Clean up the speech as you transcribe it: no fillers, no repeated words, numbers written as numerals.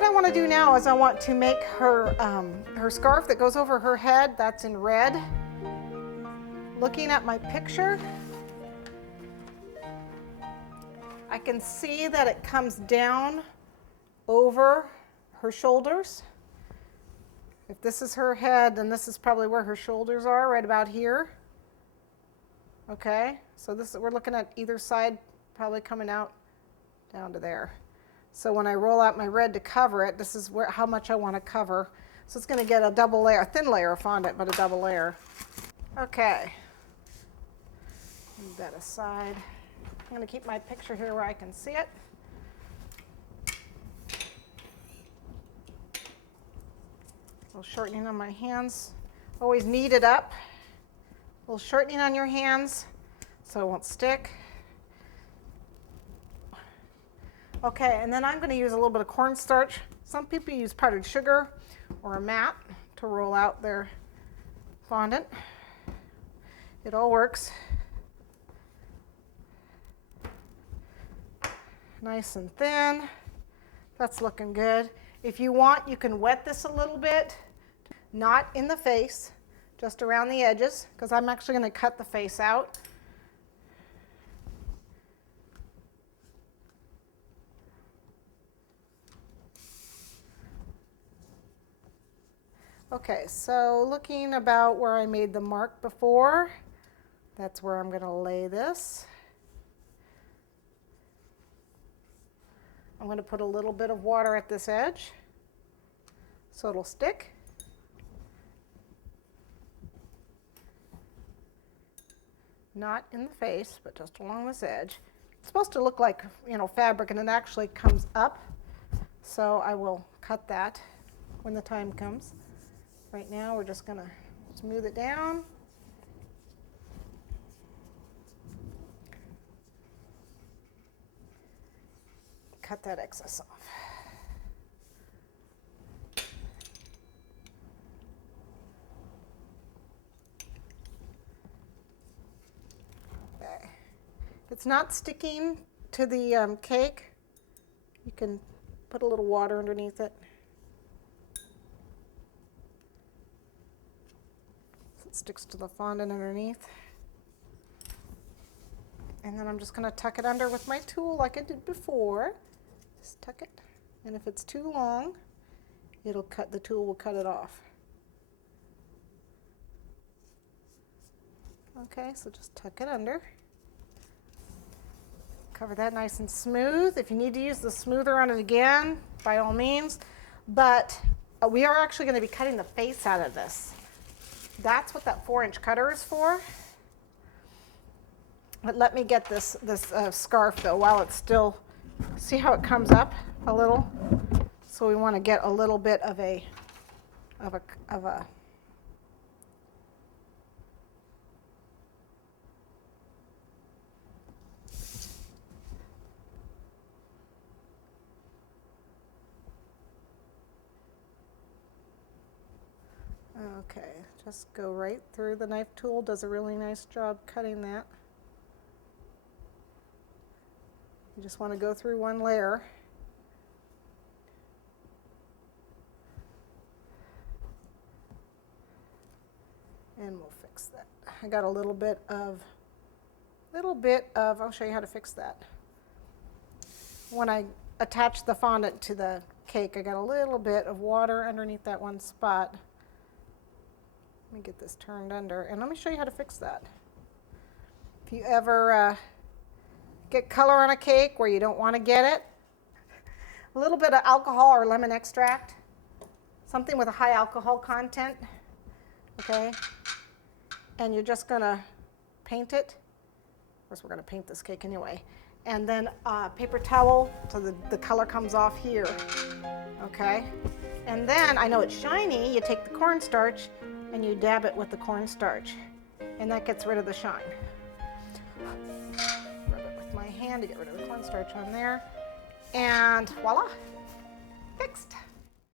what I want to do now is I want to make her, her scarf that goes over her head, that's in red. Looking at my picture, I can see that it comes down over her shoulders. If this is her head, then this is probably where her shoulders are, right about here. Okay, so this we're looking at either side probably coming out down to there. So when I roll out my red to cover it, this is how much I want to cover. So it's going to get a double layer, a thin layer of fondant, but a double layer. Okay, move that aside. I'm going to keep my picture here where I can see it. A little shortening on my hands. Always knead it up. A little shortening on your hands so it won't stick. Okay, and then I'm going to use a little bit of cornstarch. Some people use powdered sugar or a mat to roll out their fondant. It all works. Nice and thin. That's looking good. If you want, you can wet this a little bit, not in the face, just around the edges, because I'm actually going to cut the face out. Okay, so looking about where I made the mark before, that's where I'm going to lay this. I'm going to put a little bit of water at this edge so it'll stick. Not in the face, but just along this edge. It's supposed to look like, fabric, and it actually comes up. So I will cut that when the time comes. Right now, we're just going to smooth it down. Cut that excess off. Okay. If it's not sticking to the cake, you can put a little water underneath it. It sticks to the fondant underneath. And then I'm just going to tuck it under with my tool like I did before. Just tuck it. And if it's too long, the tool will cut it off. Okay, so just tuck it under. Cover that nice and smooth. If you need to use the smoother on it again, by all means. But we are actually going to be cutting the face out of this. That's what that 4-inch cutter is for. But let me get this scarf though while it's still, see how it comes up a little? So we want to get a little bit of a okay, just go right through. The knife tool does a really nice job cutting that. You just want to go through one layer. And we'll fix that. I got a little bit of, I'll show you how to fix that. When I attached the fondant to the cake, I got a little bit of water underneath that one spot. Let me get this turned under, and let me show you how to fix that. If you ever get color on a cake where you don't want to get it, a little bit of alcohol or lemon extract, something with a high alcohol content, okay? And you're just going to paint it. Of course, we're going to paint this cake anyway. And then paper towel so the color comes off here, okay? And then, I know it's shiny, you take the cornstarch and you dab it with the cornstarch, and that gets rid of the shine. Rub it with my hand to get rid of the cornstarch on there, and voila, fixed.